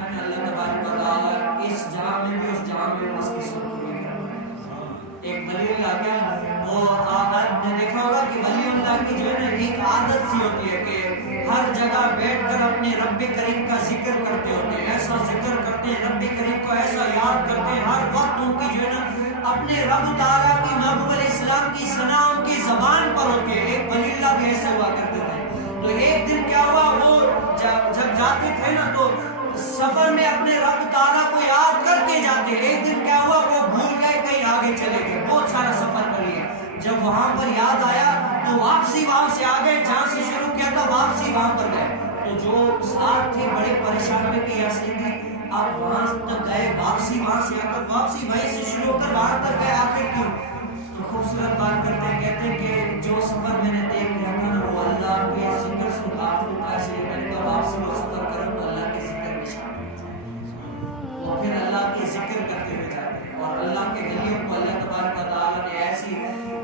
فرماتے ہیں اللہ تبارک و تعالیٰ اس جہاں میں بھی اس جہاں میں اس کی سرخی کرتا ہے۔ ایک ولی اللہ کیا وہ آپ نے دیکھا ہوگا کہ ولی اللہ کی جو ہے نا ایک عادت سی ہوتی ہے کہ ہر جگہ بیٹھ کر اپنے رب کریم کا ذکر کرتے ہوتے ہیں، ایسا ذکر کرتے ہیں، رب کریم کو ایسا یاد کرتے ہیں، ہر وقت ان کی جو ہے نا اپنے رب تعالیٰ کی محبوب علیہ السلام کی ثنا ان کی زبان پر ہوتی ہے۔ ایک ولی اللہ بھی ایسا ہوا کرتے تھے۔ تو ایک دن کیا ہوا، وہ جب جاتے تھے نا تو سفر میں اپنے رب تعالیٰ کو یاد کر کے جاتے۔ ایک دن کیا ہوا، وہ بھول گئے، کہیں آگے چلے گئے، بہت سارا سفر کر لیا۔ جب وہاں پر یاد آیا تو واپسی وہاں سے آ گئے، جہاں سے شروع کیا تھا واپسی وہاں پر گئے۔ تو جو ساتھ تھے بڑے پریشان ہوئے کہ یا سیدھی آپ وہاں تک گئے، واپسی وہاں سے آ کر واپسی وہیں سے شروع کر وہاں تک گئے، آخر کیوں؟ تو خوبصورت بات کرتے ہیں، کہتے ہیں کہ جو سفر میں نے دیکھ لیا تھا نا وہ اللہ کے ذکر سے کافی ایسے میں نے کہا واپسی وہ سفر کروں تو اللہ کے ذکر میں شامل ہو، وہ پھر اللہ کے ذکر کرتے ہوئے جاتے ہیں۔ اور اللہ کے ولیوں کو اللہ تبارک و تعالیٰ نے ایسی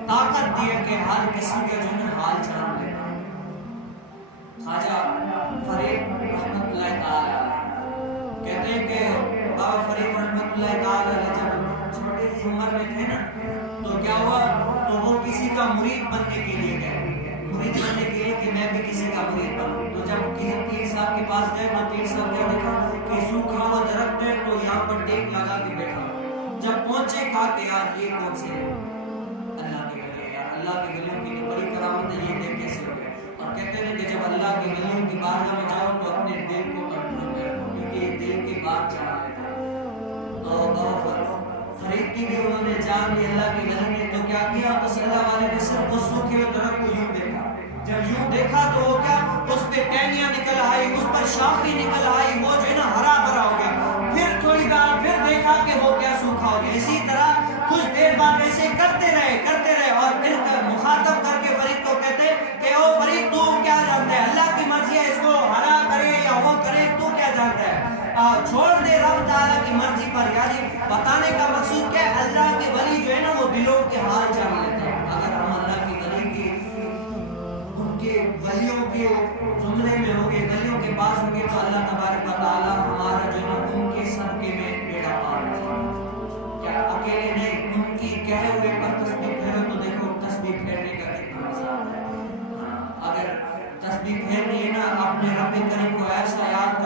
طاقت دی ہے کہ ہر کسی کا جو ہے حال جان لیتا ہے۔ خواجہ فرید رحمۃ اللہ تعالی کہتے ہیں کہ بابا فرید رحمۃ اللہ تعالی جب چھوٹی سی عمر میں تھے نا تو کیا ہوا، تو وہ کسی کا مرید بننے کے لیے گئے، مرید بننے کے لیے کہ میں بھی کسی کا مرید بنوں۔ تو جب کسی پیر صاحب کے پاس گئے تو پیر صاحب کیا دیکھا کہ سوکھا ہوا درخت ہے تو یہاں پر ٹیک لگا کے بیٹھا۔ جب پہنچے کہا کہ یار یہ کون سے ہے؟ اللہ کے ولی، یار اللہ کے ولیوں کی بڑی کرامت ہے، یہ دیکھ کیسے ہو گیا؟ اور کہتے ہیں کہ جب اللہ کے ولیوں کی بارگاہ میں جاؤ تو اپنے دل کو کنٹرول کرو، کیونکہ یہ دل کی بات چاہ لیتا ہے۔ تو بابا فرید کی بھی انہوں نے جان لی اللہ کے ولی نے، تو کیا کیا، تو صلی اللہ علیہ وسلم اس سوکھے ہوئے درخت کو یوں دیکھا۔ جب یوں دیکھا تو وہ کیا، اس پہ ٹہنیاں نکل آئی، اس پر شاخیں نکل آئی، وہ جو ہے نا ہرا بھرا ہو گیا۔ پھر تھوڑی دیر پھر دیکھا کہ وہ کیا سوکھا ہو گیا۔ اسی طرح کچھ دیر بعد ایسے کرتے رہے اور پھر مخاطب کر کے فرید کو کہتے کہ او فرید تو کیا جانتا ہے، اللہ کی مرضی ہے اس کو ہرا کرے یا وہ کرے، تو کیا جانتا ہے، چھوڑ دے رب تعالیٰ کی مرضی پر۔ یعنی بتانے کا مقصود کیا ہے، اللہ کے ولی جو ہے نا وہ دلوں کے حال جان لیتے ہیں۔ اگر ہم اللہ کے ولی کی ان کے ولیوں کے زمرے میں ہوں گے، ولیوں کے پاس ہوں گے تو اللہ تبارک و تعالیٰ ہمارا جو ہے نا ان کے صدقے میں بیڑا پار ہو۔ کیا اکیلے نہیں، ان کی کہے ہوئے پر تسبیح پھیرو تو دیکھو تسبیح پھیرنے کا کتنا مزہ آتا ہے۔ اگر تسبیح پھیرنی ہے نا اپنے رب کریم کو ایسا یاد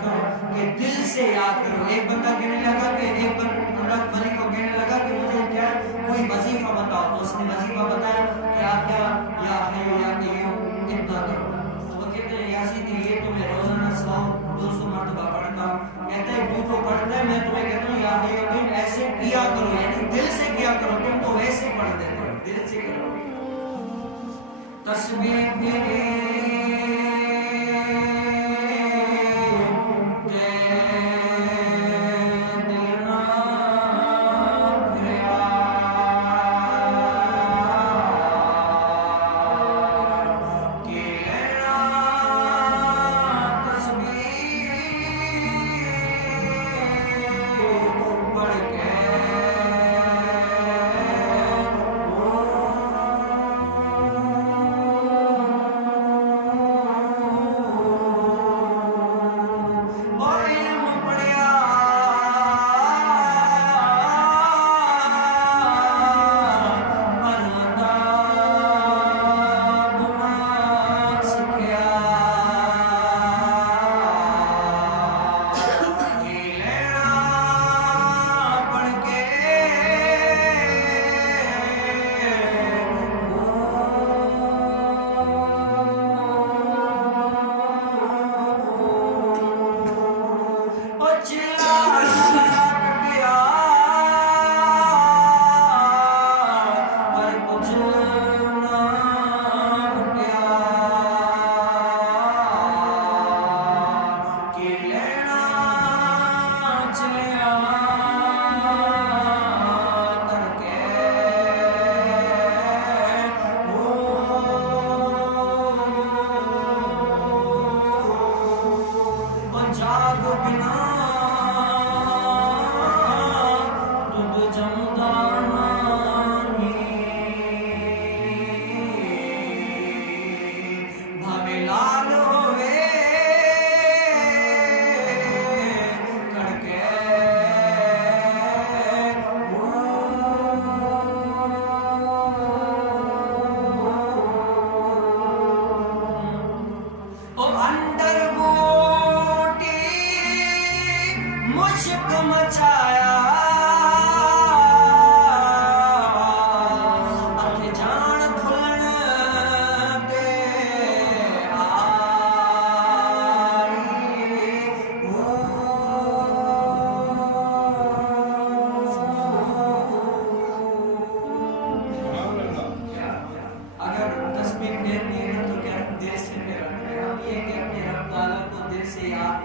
کرو کہ دل سے یاد کرو۔ ایک بندہ کہنے لگا کہ ایک بندہ ولی کو کہنے لگا کہ مجھے کیا کوئی وظیفہ بتاؤ، تو اس نے وظیفہ بتایا کہ آپ کیا یا حیو یا قیوم اتنا کرو۔ تو وہ کہتے ہیں یا سیدھی یہ تو میں روزانہ 100-200 مرتبہ پڑھتا ہوں۔ کہتے ہیں تو پڑھتا ہے، میں تمہیں کہتا ہوں یا حیو یا قیوم ایسے کیا کرو، یعنی دل سے کیا کرو، تم تو ویسے پڑھ دیتے ہو، دل سے کرو۔ تسبیح پھیرے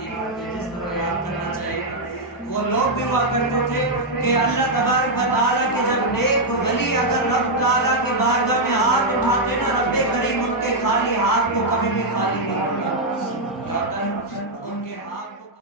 نہیں کرتے جس کو یاد کرنا چاہیے. وہ لوگ بھی ہوا کرتے تھے کہ اللہ تبارک و تعالیٰ کے جب نیک ولی اگر رب تعالیٰ کے بارگاہ میں ہاتھ اٹھاتے نا رب کریم ان کے خالی ہاتھ کو کبھی بھی خالی نہیں کرتا.